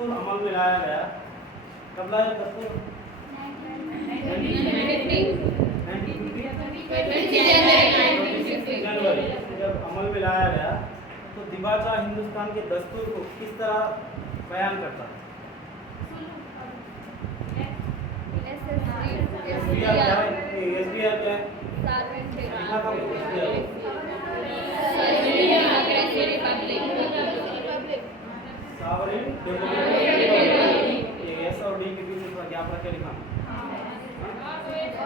दस्तूर अमल में लाया गया? कब लाया दस्तूर? 1950 जनवरी जब अमल में लाया गया। तो दिबाचा हिंदुस्तान के दस्तूर को किस तरह बयान करता है? एसबीआर क्या है? एसबीआर क्या है? Sovereign democratic. एस और डी के बीच में क्या फर्क है लिखा?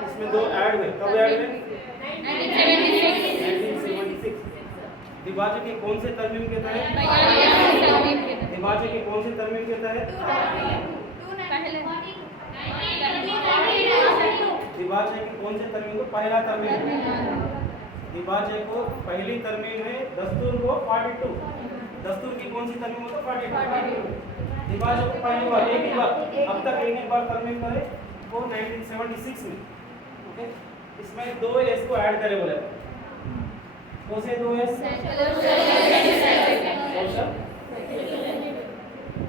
इसमें दो ऐड हुए। कब ऐड हुए? 1976। दिबाचे के कौन से तरमीम के तहत? दिबाचे के कौन से तरमीम के तहत? दिबाचे की कौन से तरमीम को? पहला तरमीम। दिबाचे को पहली तरमीम है, दस्तूर को 42। दस्तूर की कौन सी तरमीम होता? 42। दिबाचे को पहली बार एक ही बार, अब तक एक ही बार तरमीम करे वो 1976 में। ओके, इसमें दो एस को ऐड करे बोले। कौन से दो एस?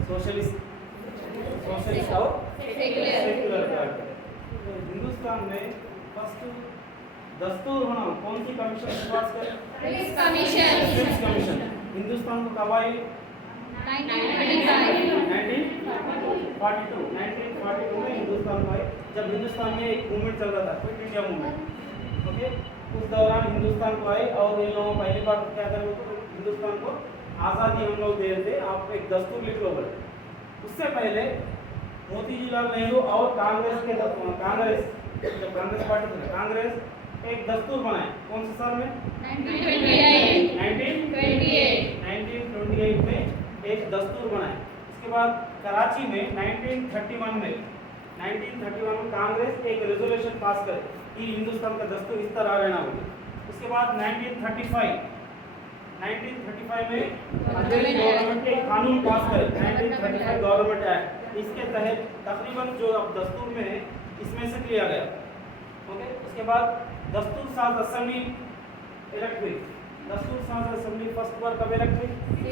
सोशलिस्ट और सेक्युलर का। हिंदुस्तान में फर्स्ट दस्तूर होना कौन सी कमीशन की बात करें? Cripps commission. हिंदुस्तान को कब आई? 1942 में हिंदुस्तान को आई, जब हिंदुस्तान में एक मूवमेंट चल रहा था, क्विट इंडिया मूवमेंट। ओके, उस दौरान हिंदुस्तान को आई और इन लोगों पहली बार क्या करे तो हिंदुस्तान को आज़ादी हम लोग दे रहे थे, आप एक दस्तूर लिख लो बोले। उससे पहले मोतीलाल नेहरू और कांग्रेस जब कांग्रेस पार्टी थी, कांग्रेस एक दस्तूर बनाए। कौन से साल में? 1928 में एक दस्तूर बनाए। उसके बाद कराची में 1931 में कांग्रेस एक रेजोल्यूशन पास करे कि हिंदुस्तान का दस्तूर इस तरह रहना होगा। उसके बाद 1935 में अंग्रेज गवर्नमेंट एक कानून पास करे, 1935 गवर्नमेंट एक्ट। इसके तहत तकरीबन जो अब दस्तूर में है इसमें से लिया गया। ओके, उसके बाद दस्तूर साज असेंबली इलेक्ट हुई। दस्तूर साज असेंबली फर्स्ट बार कब इलेक्ट हुई? 6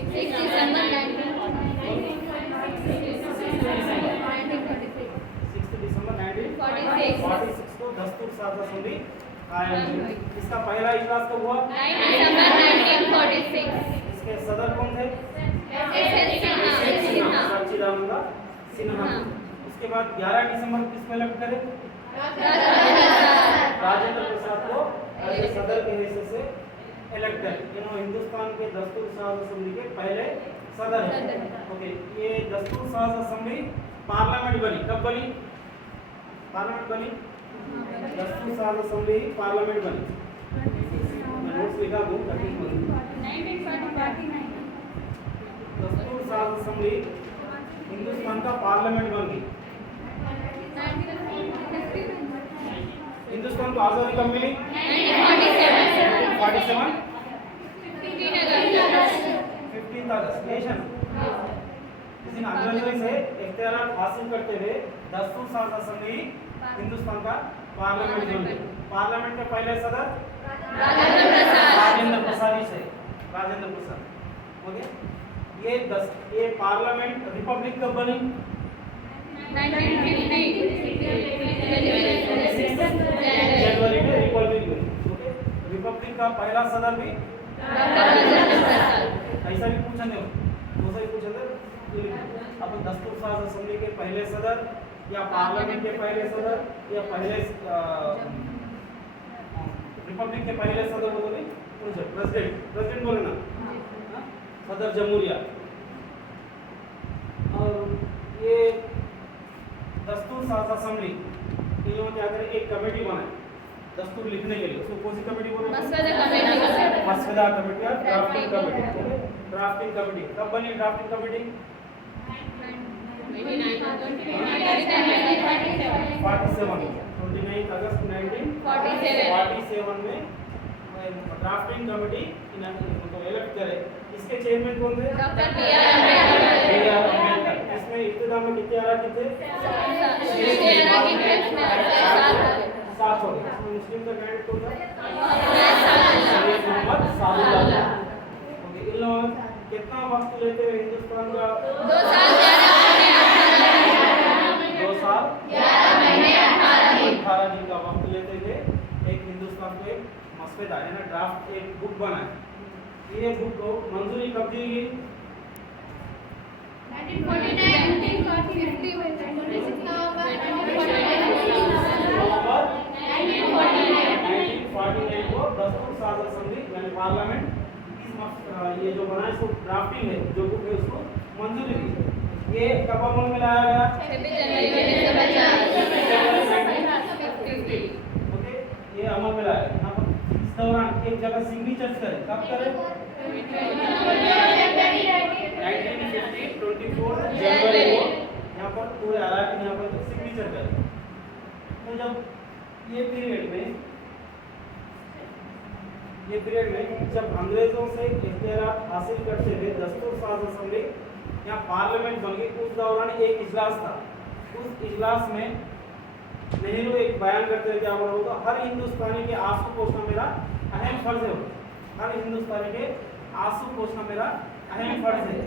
दिसंबर 1946 को दस्तूर साज असेंबली कायम हुई। इसका पहला इजलास कब हुआ? 9 दिसंबर 1946। इसके सदर कौन थे? सच्चिदानंद सिन्हा। उसके बाद 11 दिसंबर किसको इलेक्ट करे? राजेंद्र प्रसाद को सदर के हैसियत से इलेक्ट करे। इन्होंने हिंदुस्तान के दस्तूर साज असेंबली के पहले सदर हैं। ओके, ये दस्तूर साज असेंबली पार्लियामेंट बनी। कब बनी? पार्लियामेंट बनी, दस्तूर साज असेंबली पार्लियामेंट बनी। मैं नोट्स लिखा दूं ताकि दस्तूर साज असेंबली हिंदुस्तान का पार्लियामेंट बन गई। हिंदुस्तान को आजादी कब मिली? 1947 15 अगस्त। नेशन इस दिन अंग्रेजों से इख्तियारात हासिल करते हुए दस्तूर साज असेंबली हिंदुस्तान का पार्लियामेंट बन गई। पार्लियामेंट के पहले सदर राजेंद्र प्रसाद। ओके, ये पार्लियामेंट रिपब्लिक कब बनी? 1950 जनवरी में रिपब्लिक बनी। ओके, रिपब्लिक का पहला सदर भी ऐसा भी पूछने अब दस्तूर साज असेंबली के पहले सदर या पार्लियामेंट के पहले सदर या पहले रिपब्लिक के पहले सदर बोलो नहीं, प्रेसिडेंट बोले ना, सदर जमहूरिया। और ये दस्तूर साज असेंबली इन लोगों क्या करें, एक कमेटी बनाए दस्तूर लिखने के लिए। उसको कौन सी कमेटी बोलते हैं? मसवदा कमेटी या ड्राफ्टिंग कमेटी। ड्राफ्टिंग कमेटी कब बनी? ड्राफ्टिंग कमेटी 29 अगस्त 1947 में ड्राफ्टिंग कमेटी इलेक्ट करे। इसके चेयरमैन कौन थे? Doctor B R. अम्बेडकर। इसमें इब्तिदा में कितने आरक्षण थे? 7 हो गए। मुस्लिम का कैंडिडेट कौन था? मोहम्मद सादुल्लाह। ओके, इन लोगों कितना वक्त लेते हुए हिंदुस्तान का 2 साल एक मसौदा है ना, ड्राफ्ट एक बुक बना है, ये बुक को मंजूरी कब दी गई? 1949 को दस्तूर साज़ असेंबली यानी पार्लियामेंट ये जो बना है इसको ड्राफ्टिंग है जो बुक है उसको मंजूरी दी। ये कब अमल में लाया गया? 26 जनवरी ओके, ये अमल में लाया गया। यहाँ पर इस दौरान एक जगह सिग्नेचर करें, कब करें? 1924 जनवरी को यहाँ पर पूरे अराकी यहाँ पर सिग्नेचर करें। तो जब ये पीरियड में जब अंग्रेजों से इख्तियारात हासिल करते हुए दस्तूर साज़ असेंबली यहाँ पार्लियामेंट बन गई, उस दौरान एक इजलास था। उस इजलास में नेहरू एक बयान करते हुए क्या बोला होगा? हर हिंदुस्तानी के आंसू पोंछना मेरा अहम फर्ज है। हर हिंदुस्तानी के आंसू पोंछना मेरा अहम फर्ज है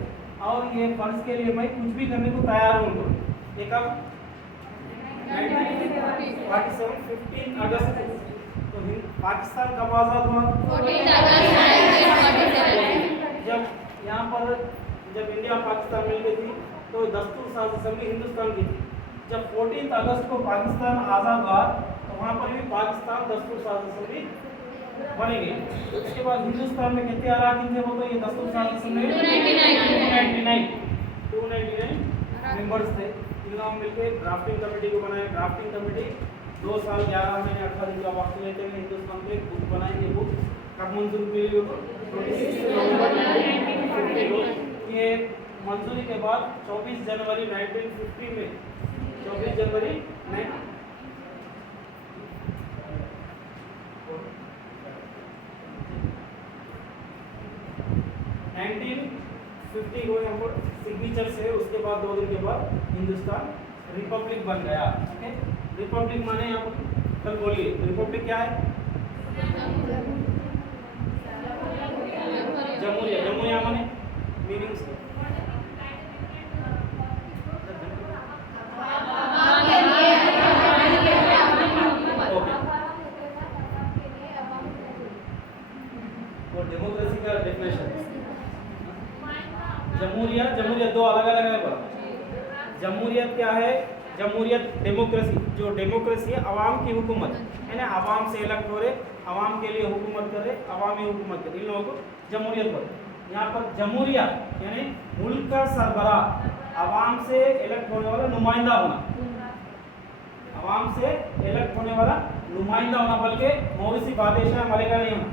और ये फर्ज के लिए मैं कुछ भी करने को तैयार हूँ। ये कब? 1947 15 अगस्त। तो पाकिस्तान कब आज़ाद हुआ? 14 अगस्त 1947। जब यहाँ पर जब इंडिया पाकिस्तान मिल गई थी तो दस्तूर साज़ असेंबली हिंदुस्तान की थी। जब 14 अगस्त को पाकिस्तान आज़ाद हुआ तो वहाँ पर भी पाकिस्तान दस्तूर साज़ असेंबली बनेगी। उसके बाद हिंदुस्तान में कितने अराकीन थे? वो तो ये दस्तूर साज़ असेंबली 299 मेंबर्स थे। इन लोगों मिलकर ड्राफ्टिंग कमेटी को बनाया। ड्राफ्टिंग कमेटी 2 साल 11 महीने 18 दिन का वक्त लेते हुए हिंदुस्तान में बुक बनाई। ये बुक कब मंजूर हुई? 26 नवंबर 1950। ये मंजूरी के बाद 24 जनवरी 1950 में 24 जनवरी 1950 को यहाँ पर सिग्नेचर से उसके बाद 2 दिन के बाद हिंदुस्तान रिपब्लिक बन गया। ओके, रिपब्लिक माने यहाँ पर कल बोलिए रिपब्लिक क्या है? जमहूरिया। जमहूरिया माने मीनिंग्स डेमोक्रेसी का डेफिनेशन। जमहूरियत दो अलग अलग है। जमहूरियत क्या है? जमहूरियत डेमोक्रेसी, जो डेमोक्रेसी है अवाम की हुकूमत यानी अवाम से इलेक्ट हो रहे, अवाम के लिए हुकूमत कर रहे, अवामी हुकूमत कर, इन लोगों को जमहूरियत बोलते हैं। यहाँ पर जमहूरिया यानी मुल्क का सरबराह, अवाम से इलेक्ट होने वाला नुमाइंदा होना, अवाम से इलेक्ट होने वाला नुमाइंदा होना, बल्कि मौरिसी बादशाह मलिका नहीं होना,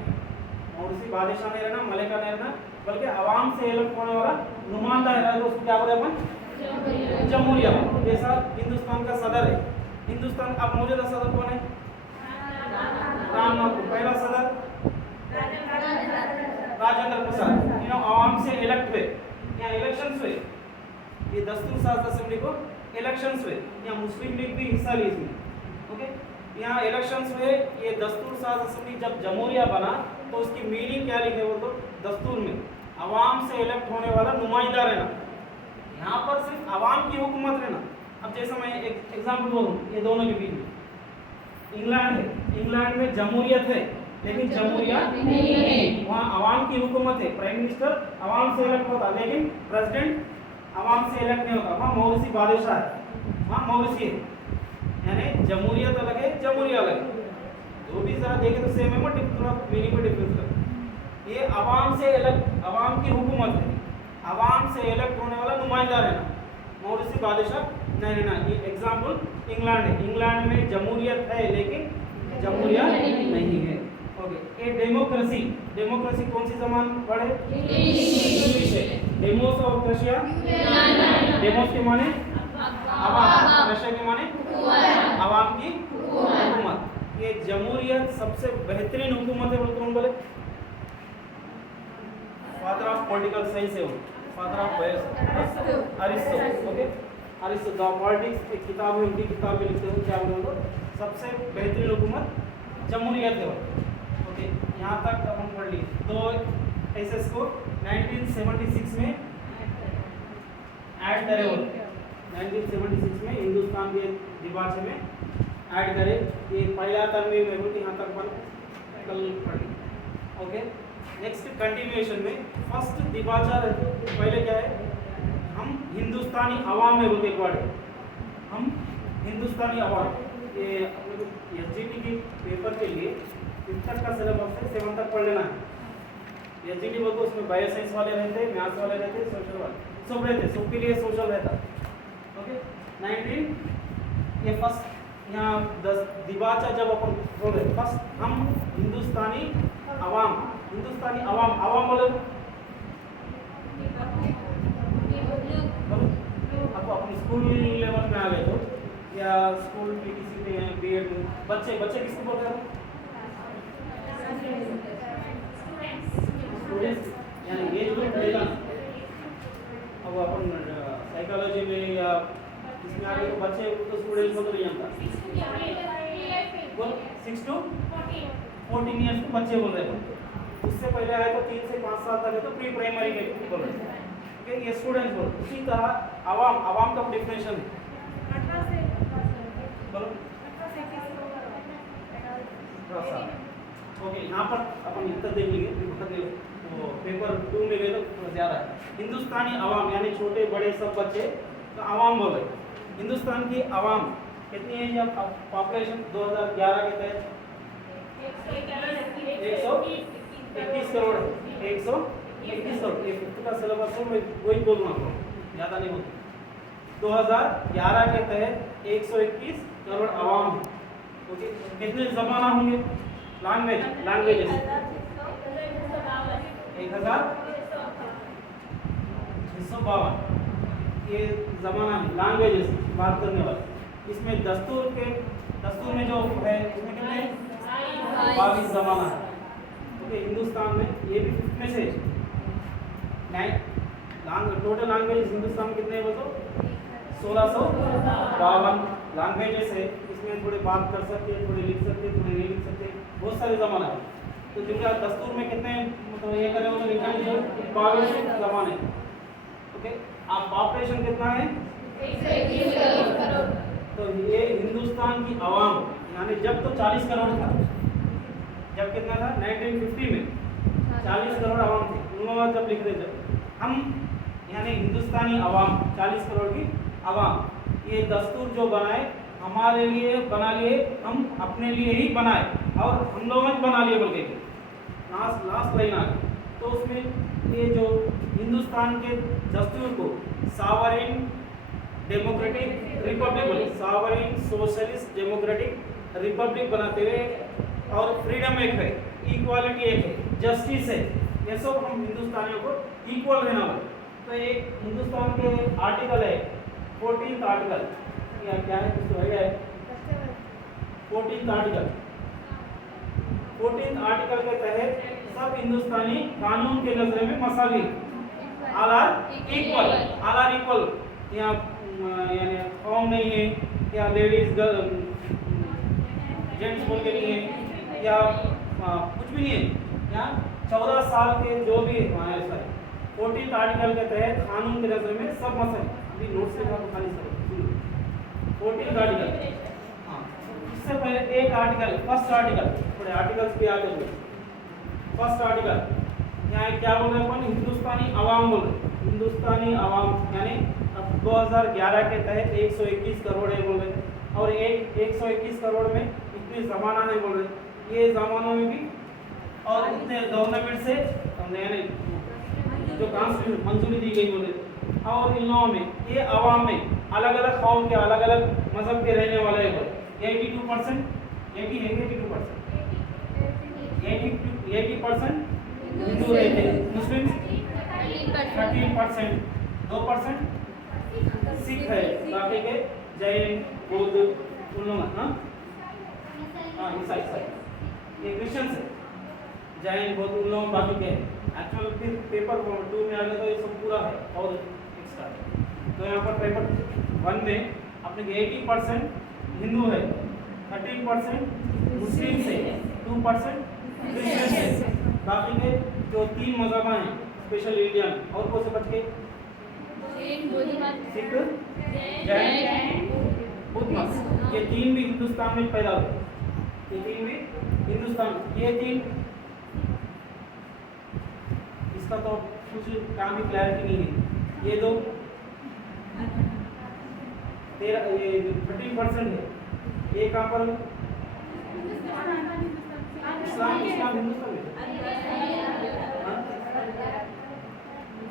मौरिसी बादशाह नहीं रहना, मलिका नहीं रहना, बल्कि अवाम से इलेक्ट होने वाला नुमाइंदा है। तो उसको क्या बोले अपन? जमहूरिया। जैसा हिंदुस्तान का सदर है, हिंदुस्तान अब मौजूदा सदर कौन है? रामनाथ। पहला सदर राजेंद्र प्रसाद। अवाम से इलेक्ट हुए, यहाँ इलेक्शंस हुए, ये दस्तूर साज़ असेंबली को इलेक्शंस हुए, यहाँ मुस्लिम लीग भी हिस्सा ली इसमें। ओके, यहाँ इलेक्शंस हुए, ये दस्तूर साज़ असेंबली जब जमहूरिया बना तो उसकी मीनिंग क्या लिखे? वो तो दस्तूर में अवाम से इलेक्ट होने वाला नुमाइंदा रहना, यहाँ पर सिर्फ अवाम की हुकूमत रहना। अब जैसा मैं एक एग्जाम्पल बोलूँ, ये दोनों के बीच में इंग्लैंड है, इंग्लैंड में जमहूरियत है लेकिन जमहूरिया नहीं है, वहाँ अवाम की हुकूमत है, प्राइम मिनिस्टर अवाम से इलेक्ट होता लेकिन प्रेसिडेंट अवाम से इलेक्ट नहीं होता। वहाँ मौरिसी बादशाह है, वहाँ मौरिसी है, यानी जमहूरियत अलग है, जमहूरिया अलग है। जो भी जरा देखें तो सेम है, बट थोड़ा मीनिंग में डिफरेंस है। ये अवाम से इलेक्ट, अवाम की हुकूमत है, अवाम से इलेक्ट होने वाला नुमाइंदा रहना, मौरिसी बादशाह नहीं रहना। ये एग्जाम्पल इंग्लैंड है, इंग्लैंड में जमहूरियत है लेकिन जमहूरिया नहीं है। ओके, ये डेमोक्रेसी, डेमोक्रेसी कौन सी जबान पढ़े? इंग्लिश है। डेमोस और क्रशिया, डेमोस के माने अवाम, क्रशिया के माने अवाम की हुकूमत। ये जमहूरियत सबसे बेहतरीन हुकूमत है, बोले कौन बोले? फादर ऑफ पॉलिटिकल साइंस है वो, father of Aristo. Okay, Aristo the politics एक किताब है, उनकी किताब में लिखते हैं क्या बोले? सबसे बेहतरीन हुकूमत जमहूरियत है। ओके, यहाँ तक हम पढ़ लिए। तो ऐसे इसको 1976 में ऐड करे, वो 1976 में हिंदुस्तान के दिवाचे में ऐड करे। ये पहला तरमीम है, यहाँ तक बन कल पढ़ेंगे। ओके, नेक्स्ट कंटिन्यूएशन में फर्स्ट दिबाचा पहले क्या है, हम हिंदुस्तानी अवाम में बोलते वर्ड है, हम हिंदुस्तानी अवाम। ये एसजीटी के पेपर के लिए 5 तक का सिलेबस है, 7 तक पढ़ लेना है। एसजीटी बोलते उसमें बायो साइंस वाले रहते हैं, मैथ्स वाले रहते हैं, सोशल वाले सब रहते हैं, सबके लिए सोशल रहता है। ओके, 19 ये फर्स्ट यहाँ 10 दिबाचा जब अपन बोल रहे फर्स्ट हम हिंदुस्तानी अवाम, हिंदुस्तानी अवाम, अवाम बोले अब अपन स्कूल लेवल में आ गए तो, या स्कूल पीटीसी में बीएड बच्चे किसको बोलते हैं, स्टूडेंट्स, यानी एज ग्रुप रहेगा। अब अपन साइकोलॉजी में या इसमें आ गए तो बच्चे तो स्टूडेंट्स को तो नहीं जानता, 6 to 14 ईयर्स को बच्चे बोल रहे हैं। उससे पहले आए तो 3 से 5 साल तक है तो प्री प्राइमरी के बोल रहे हैं। ओके, ये स्टूडेंट्स बोल। उसी तरह अवाम, अवाम का डेफिनेशन है, 18 से बोलो 18 से 21 साल। ओके, यहाँ पर अपन इतना देख लेंगे, तो पेपर 2 में गए तो ज़्यादा है। हिंदुस्तानी अवाम यानी छोटे बड़े सब बच्चे तो अवाम बोल रहे। हिंदुस्तान की अवाम कितनी है, जब पॉपुलेशन 2011 के तहत 121 करोड़ है, 121 करोड़। ये 5th का सिलेबस है, मैं वही बोलूँगा आपको, ज़्यादा नहीं होता। 2011 के तहत 121 करोड़ अवाम है। ओके, कितने ज़माना होंगे, लैंग्वेजेस 1652 ये ज़माना है लैंग्वेजेस बात करने वाले। इसमें दस्तूर में जो है इसमें कितने 22 ज़माना है। ओके, हिंदुस्तान में ये भी 5th में से टोटल लैंग्वेज हिंदुस्तान में कितने हैं बोलो, 1652 लैंग्वेजेस है। इसमें थोड़े बात कर सकते हैं, थोड़े लिख सकते हैं, थोड़े नहीं लिख सकते, बहुत सारे ज़माना है। तो जिनका दस्तूर में कितने मतलब ये करें तो लिखा 22 ज़माने। ओके, आप पॉपुलेशन कितना है, 121 करोड़। तो ये हिंदुस्तान की आवाम यानी जब तो 40 करोड़ था, जब कितना था 1950 में 40 करोड़ आवाम थे। उन लोग जब लिख रहे थे हम यानी हिंदुस्तानी आवाम 40 करोड़ की आवाम, ये दस्तूर जो बनाए हमारे लिए बना लिए, हम अपने लिए ही बनाए और हम लोगों ने बना लिए बोल के लास्ट लाइन आ गई। तो उसमें ये जो हिंदुस्तान के दस्तूर को सावरेन डेमोक्रेटिक रिपब्लिक बोले, सावरेन सोशलिस्ट डेमोक्रेटिक रिपब्लिक बनाते हुए, और फ्रीडम एक है, इक्वालिटी एक है, जस्टिस है, ये सब हम हिंदुस्तानियों को इक्वल रहना बोले। तो एक हिंदुस्तान के आर्टिकल है 14th आर्टिकल, या क्या है कुछ तो है 14th आर्टिकल। 14th आर्टिकल के तहत सब हिंदुस्तानी कानून के नजर में मसावी ऑल आर इक्वल, यहाँ यानी कौम नहीं है या लेडीज जेंट्स बोल के नहीं है या कुछ भी नहीं है। यहाँ 14 साल के जो भी 14th आर्टिकल के तहत कानून के नजर में सब मसले, अभी नोट्स के साथ खाली सब 14th आर्टिकल। हाँ, इससे पहले एक आर्टिकल, फर्स्ट आर्टिकल, थोड़े आर्टिकल्स भी आते हैं। फर्स्ट आर्टिकल यहाँ क्या बोल रहे हैं अपन, हिंदुस्तानी अवाम बोल रहे, हिंदुस्तानी अवाम यानी अब 2011 के तहत 121 करोड़ है बोल रहे, और 121 करोड़ में इतने ज़माना है बोल रहे। ये ज़मानों में भी और इतने गवर्नमेंट से यानी जो कॉन्स्टिट्यूशन मंजूरी दी गई बोले, और इन लोगों में ये अवाम में अलग अलग कौम के अलग अलग मजहब के रहने वाले हैं बोले। 82% 80% हिंदू रहते हैं, मुस्लिम 13%, 2% सिख है, बाकी के जैन बौद्ध उन लोग ईसाई ये क्रिश्चियंस है, जैन बौद्ध उन लोग बाकी के एक्चुअल फिर पेपर 2 में आ गया तो ये सब पूरा है और एक्स्ट्रा। तो यहाँ पर पेपर 1 में अपने 80% हिंदू है, 13% मुस्लिम से, 2% क्रिश्चियन है, बाकी के जो 3 मजहब हैं स्पेशल इंडियन और कौन से बच के सिख जैन बुद्ध मत, ये 3 भी हिंदुस्तान में पैदा हुए, ये 3 भी हिंदुस्तान, ये तीन, इसका तो कुछ काम ही क्लैरिटी नहीं है। ये दो 13% है। ये कहाँ पर इस्लाम हिंदुस्तान में,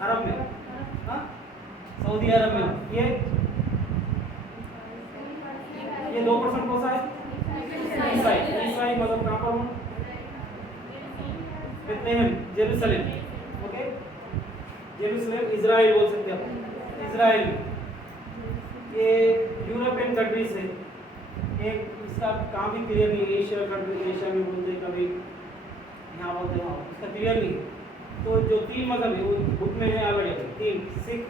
अरब में, हाँ सऊदी अरब में। ये 2% कौन सा है? ईसाई मतलब कहाँ पर हूँ? Bethlehem, Jerusalem. Okay, Jerusalem Israel बोल सकते हैं, इजराइल। ये यूरोपियन कंट्रीज है। एक इसका काम भी क्लियर नहीं है। एशिया कंट्री, एशिया में बोलते कभी यहाँ बोलते हैं, इसका क्लियर नहीं है। तो जो तीन मजहब है वो बुक में है ऑलरेडी। तीन, सिख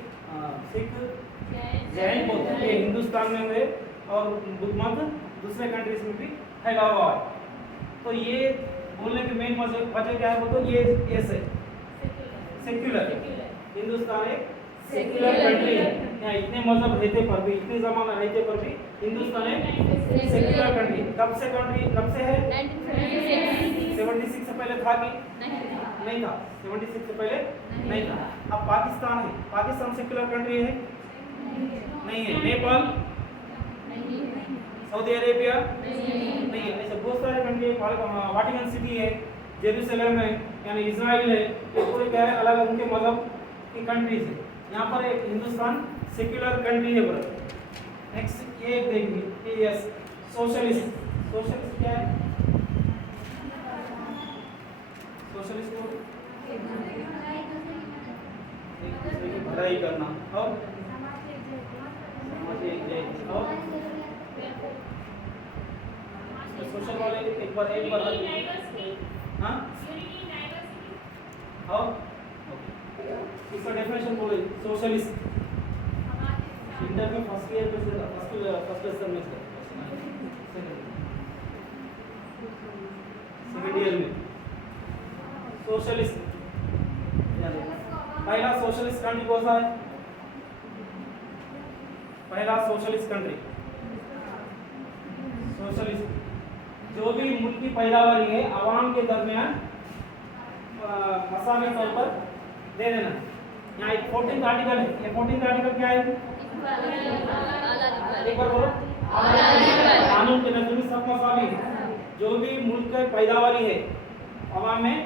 जैन बोलते हैं, ये हिंदुस्तान में हुए और बुद्ध मत दूसरे कंट्रीज में भी फैला हुआ है। तो ये बोलने की मेन वजह क्या है? वो तो ये ऐसे सेक्युलर, हिंदुस्तान एक सेक्युलर कंट्री है। यहाँ इतने मजहब रहते पर भी, इतने जमाना रहते पर भी हिंदुस्तान एक सेक्युलर कंट्री। कब से है? 76 से पहले था कि नहीं था? 76 से पहले नहीं था। अब पाकिस्तान है, पाकिस्तान सेक्युलर कंट्री है? नहीं है। नेपाल, सऊदी अरेबिया नहीं है। ऐसे बहुत सारे कंट्री है। वाटिकन सिटी है, जेरूसलम है, यानी इजराइल है। ये पूरे क्या है? अलग उनके मजहब की कंट्रीज है। यहाँ पर एक हिंदुस्तान सेक्युलर कंट्री है। बड़ा नेक्स्ट ये देखेंगे, यस सोशलिस्ट। सोशलिस्ट क्या है? सोशलिस्ट को भलाई करना और सोशल वाले एक बार हाँ और इसका डेफिनेशन बोले सोशलिस्ट। इंटर में फर्स्ट ईयर में से फर्स्ट लेसन में से सेकंड ईयर में सोशलिस्ट। पहला सोशलिस्ट कंट्री कौन सा है? पहला सोशलिस्ट कंट्री, सोशलिस्ट जो भी मुल्क की पैदावारी है आवाम के दरमियान मसाले तौर पर दे देना। यहाँ एक 14th आर्टिकल है। ये 14th आर्टिकल क्या है? एक बार बोलो। कानून के नजर सब मसाले जो भी मुल्क की पैदावारी है आवाम में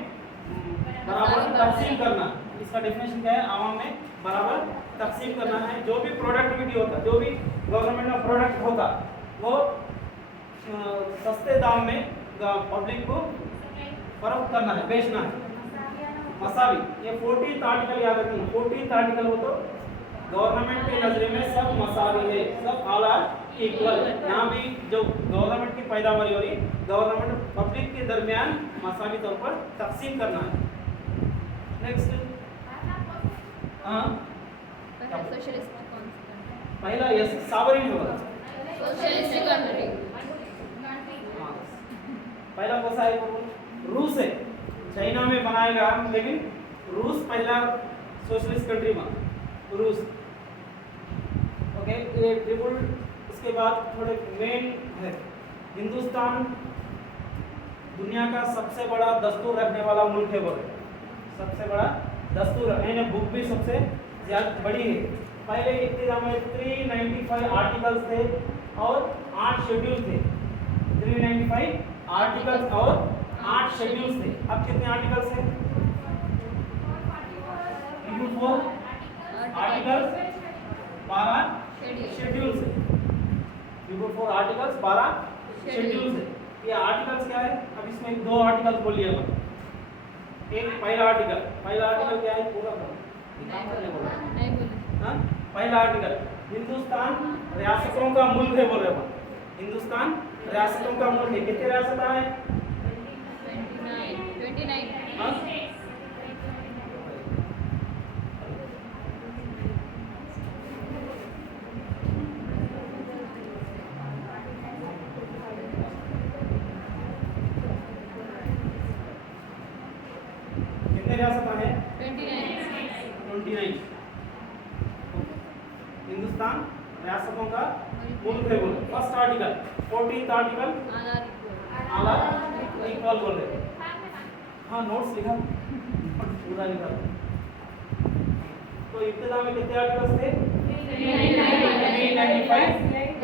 बराबर तकसीम करना। इसका डेफिनेशन क्या है? आवाम में बराबर तकसीम करना है। जो भी प्रोडक्टिविटी होता, जो भी गवर्नमेंट का प्रोडक्ट होता, वो सस्ते दाम में पब्लिक को फरोख्त करना है, बेचना है। मसावी, ये 14th आर्टिकल याद रखिए। 14th आर्टिकल हो तो गवर्नमेंट के नजरे में सब मसावी है, सब आला इक्वल। यहाँ भी जो गवर्नमेंट की पैदावारी हो रही, गवर्नमेंट पब्लिक के दरमियान मसावी तौर पर तकसीम करना है। नेक्स्ट पहला यस सावरिन होगा, सोशलिस्ट कंट्री। पहला कौन सा है? रूस है। चाइना में बनाएगा लेकिन रूस पहला सोशलिस्ट कंट्री में, रूस। ओके, ये ट्रिपल। इसके बाद थोड़े मेन है। हिंदुस्तान दुनिया का सबसे बड़ा दस्तूर रखने वाला मुल्क है। बोले सबसे बड़ा दस्तूर है, बुक भी सबसे ज्यादा बड़ी है। पहले इब्तिदा में 395 आर्टिकल्स थे और 8 शेड्यूल थे। 395 आर्टिकल्स और 8 शेड्यूल्स थे। अब कितने आर्टिकल्स हैं? 4 आर्टिकल्स 12 शेड्यूल्स है। 4 आर्टिकल्स 12 शेड्यूल्स है। ये आर्टिकल्स क्या है? अब इसमें 2 आर्टिकल्स बोलिए। एक पहला आर्टिकल क्या है? पूरा नहीं बोला। पहला आर्टिकल, हिंदुस्तान रियासतों का मुल्क है। बोल रहे हैं हिंदुस्तान रियासतों का मुल्क है। कितने रियासत है? 29। कितने रियासत है? 29। हिंदुस्तान रियासतों का मुल्क है। बोलो फर्स्ट आर्टिकल, 14th आर्टिकल आला इक्वल बोल रहे हैं। हाँ नोट्स लिखा पूरा लिखा। तो इब्तिदा में कितने आर्टिकल्स थे? 395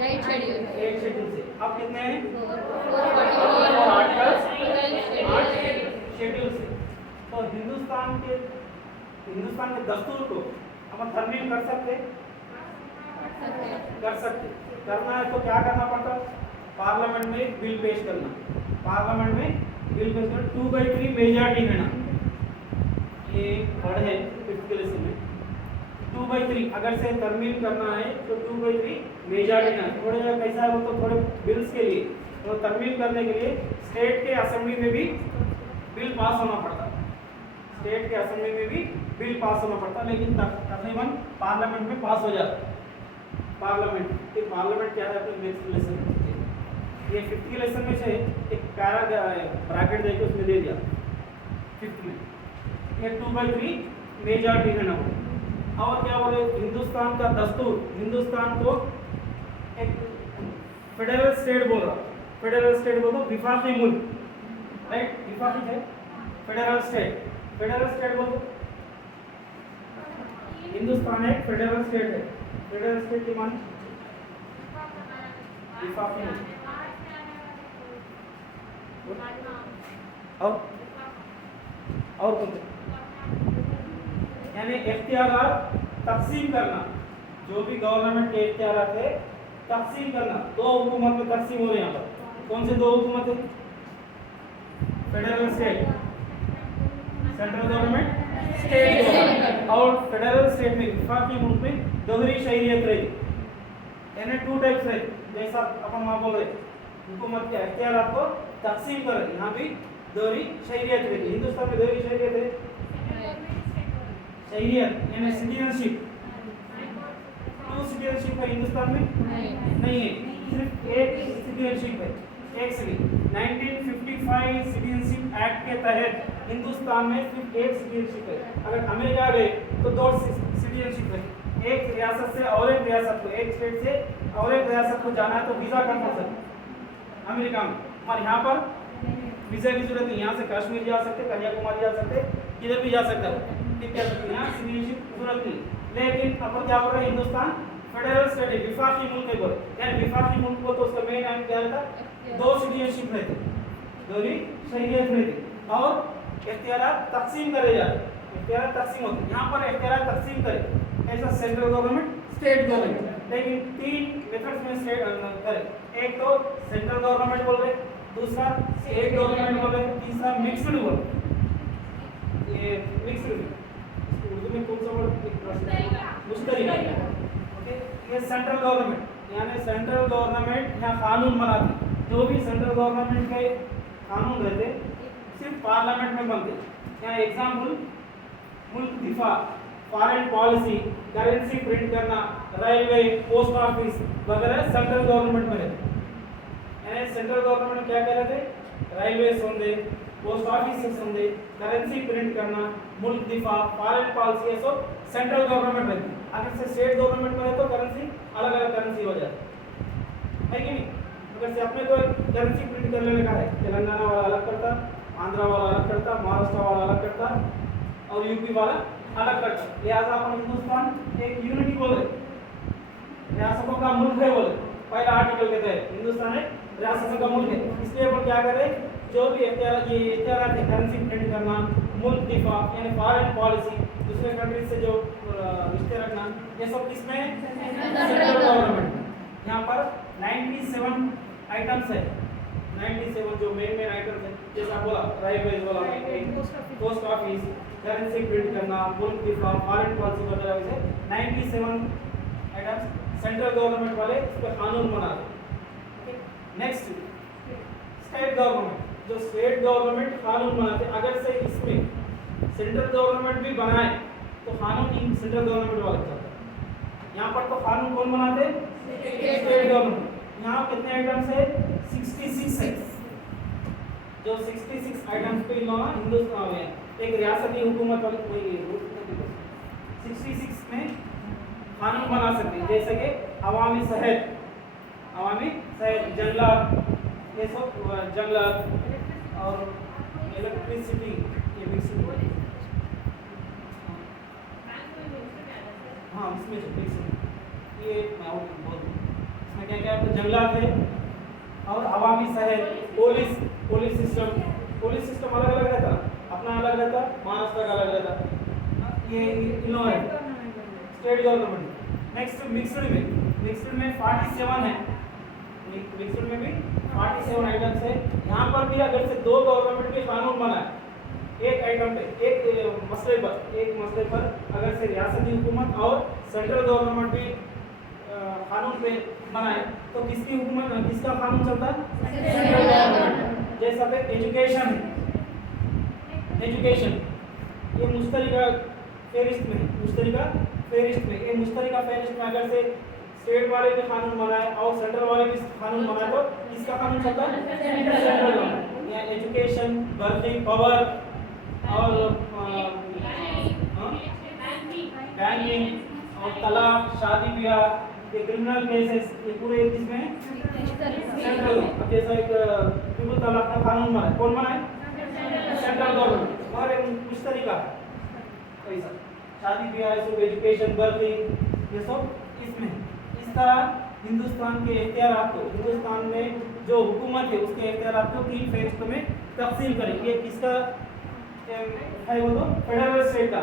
8 शेड्यूल 8 शेड्यूल से। अब कितने हैं? 444 आर्टिकल्स 12 8 शेड्यूल शेड्यूल से। तो हिंदुस्तान के दस्तूर को अपन तरमीम कर सकते करना है तो क्या करना पड़ता? पार्लियामेंट में एक बिल पेश करना। पार्लियामेंट में बिल पेश करना 2/3 मेजॉरिटी है ना, ये वर्ड है 5th के लेसन में। 2/3 अगर से तरमीम करना है तो 2/3 मेजॉरिटी ना। थोड़े कैसा है वो तो थोड़े बिल्स के लिए तो तरमीम करने के लिए स्टेट के असेंबली में भी बिल पास होना पड़ता। स्टेट के असेंबली में भी बिल पास होना पड़ता, लेकिन तकरीबन पार्लियामेंट में पास हो जाता। पार्लियामेंट ये पार्लियामेंट क्या है अपने नेक्स्ट लेसन में, ये 5th के लेसन में से एक पैरा ब्रैकेट देके उसमें दे दिया 5th में। ये 2/3 मेजॉरिटी है ना। और क्या बोले, हिंदुस्तान का दस्तूर हिंदुस्तान को एक फेडरल स्टेट बोल रहा। फेडरल स्टेट बोल दो, विफाकी मुल्क, राइट? विफाकी है फेडरल स्टेट बोल दो। हिंदुस्तान एक फेडरल स्टेट है। फेडरल स्टेट की मान विफाकी मुल्क। और कौन से? यानी इख्तियारात तकसीम करना, जो भी गवर्नमेंट के इख्तियारात है तकसीम करना। 2 हुकूमत में तकसीम हो रहे हैं यहाँ पर। कौन से 2 हुकूमत है? Federal state, central government, state government. और फेडरल स्टेट में विफाकी मुल्क में दोहरी शरीयत रही, यानी 2 टाइप्स रहे। जैसा अपन वहाँ बोल रहे हुकूमत के इख्तियारात को तकसीम कर रहे, यहाँ भी दोहरी शरीयत रही। हिंदुस्तान में दोहरी शरीयत है, शरीयत यानी सिटीजनशिप। 2 सिटीजनशिप है हिंदुस्तान में नहीं है, सिर्फ एक सिटीजनशिप है, एक सिटी। 1955 सिटीजनशिप एक्ट के तहत हिंदुस्तान में सिर्फ एक सिटीजनशिप है। अगर अमेरिका गए तो 2 सिटीजनशिप है। एक रियासत से और एक रियासत को, एक स्टेट से और एक रियासत को जाना है तो वीजा कंपल्सरी अमेरिका में। और यहाँ पर वीजा की जरूरत नहीं, यहाँ से कश्मीर जा सकते, कन्याकुमारी जा सकते, किधर भी जा सकता है, क्या सकते हैं, यहाँ सिटीजनशिप की जरूरत नहीं। लेकिन अपन क्या बोल रहे हैं, हिंदुस्तान फेडरल स्टेट है, विफाकी मुल्क है बोले। यानी विफाकी मुल्क को तो उसका मेन एम क्या था? 2 सिटीजनशिप रहते, दोहरी शरीयत रहती और इख्तियारात तकसीम करे जाते। इख्तियारात तकसीम होते, यहाँ पर इख्तियारात तकसीम करे ऐसा सेंट्रल गवर्नमेंट, स्टेट गवर्नमेंट। लेकिन 3 मेथड्स में स्टेट करे। एक तो सेंट्रल गवर्नमेंट बोल रहे, दूसरा स्टेट गवर्नमेंट बोल रहे, तीसरा मिक्स्ड बोल रहे। ये मिक्स्ड उर्दू में कौन सा वर्ड? मुश्तरिका। ओके, ये सेंट्रल गवर्नमेंट यानी सेंट्रल गवर्नमेंट यहाँ कानून बनाती। जो भी सेंट्रल गवर्नमेंट के कानून रहते सिर्फ पार्लियामेंट में बनते। यहाँ एग्जाम्पल मुल्क दिफा, फॉरेन पॉलिसी, करेंसी प्रिंट करना, रेलवे, पोस्ट ऑफिस वगैरह सेंट्रल गवर्नमेंट में रहते। यानी सेंट्रल गवर्नमेंट क्या कह रहे थे? रेलवे होंगे, पोस्ट ऑफिस होंगे, करेंसी प्रिंट करना, मुल्क दिफा, फॉरेन पॉलिसी, ये सब सेंट्रल गवर्नमेंट रहती। अगर से स्टेट गवर्नमेंट में है तो करेंसी अलग अलग करेंसी हो जाती है कि नहीं? अगर से अपने को करेंसी प्रिंट कर लेने का है, तेलंगाना वाला अलग करता, आंध्रा वाला अलग करता, महाराष्ट्र वाला अलग करता और यूपी वाला अलग करता। लिहाजा अपन हिंदुस्तान एक यूनिटी बोल रहे, रियासतों का मुल्क है बोले। पहला आर्टिकल कहते हैं हिंदुस्तान एक रियासतों का मुल्क है। इसलिए अपन क्या कर रहे हैं, जो भी इख्तियारात है करेंसी प्रिंट करना, मुल्क दिफा यानी फॉरेन पॉलिसी, दूसरे कंट्री से जो रिश्ते रखना, ये सब किसमें? Central government. यहाँ पर 97 आइटम्स है, 97 जो मेन आइटम्स है। जैसा बोला रेलवे बोला, पोस्ट ऑफिस, करेंसी प्रिंट करना, मुल्क दिफा, फॉरेन पॉलिसी वगैरह, वैसे 97 आइटम्स सेंट्रल गवर्नमेंट वाले इस पर कानून बनाते। नेक्स्ट स्टेट गवर्नमेंट, जो स्टेट गवर्नमेंट कानून बनाते। अगर से इसमें सेंट्रल गवर्नमेंट भी बनाए तो कानून इन सेंट्रल गवर्नमेंट वाले चलता है। यहाँ पर तो कानून कौन बनाते? State government. यहाँ कितने आइटम्स है? 66 है। जो 66 आइटम्स पे हिंदुस्तान में एक रियासती हुकूमत वाली कोई 66 में कानून बना सकते हैं। जैसे कि अवामी सेहत, जंगलात, ये सब जंगलात और इलेक्ट्रिसिटी ये मिक्सिंग वर्ड। हाँ इसमें जो मिक्सिंग ये मैं और बोल दूँ इसमें क्या क्या है, जंगलात है और अवामी शहर, पुलिस सिस्टम अलग अलग रहता, अपना अलग रहता, महाराष्ट्र का अलग रहता, ये इनो है स्टेट गवर्नमेंट। नेक्स्ट मिक्सड में 47 है, मिक्सड में भी 47 आइटम्स है। यहाँ पर भी अगर से दो गवर्नमेंट के कानून बना है एक आइटम पे एक मसले पर अगर से रियासती हुकूमत और सेंट्रल गवर्नमेंट भी कानून पे बनाए तो किसकी हुकूमत किसका कानून चलता है? Central government. जैसा पे एजुकेशन ये मुश्तरका फेरिस्त में ये मुश्तरका फेरिस्त में अगर से स्टेट वाले भी कानून बनाए और सेंट्रल वाले भी कानून बनाए तो किसका कानून चलता है? Central government. यहाँ एजुकेशन, भर्ती, पावर और बैंकिंग और तलाक, शादी ब्याह, ये क्रिमिनल केसेस ये पूरे किसमें? सेंट्रल। अब जैसा एक ट्रिपल तलाक का कानून बना है, कौन बना है? Central government. और एक मुश्तरका ऐसा शादी ब्याह, एजुकेशन, भर्ती ये सब इसमें। इस तरह हिंदुस्तान के इख्तियारात को, हिंदुस्तान में जो हुकूमत है उसके इख्तियारात को 3 फेज में तकसीम करें। ये किसका है? वो तो फेडरल स्टेट का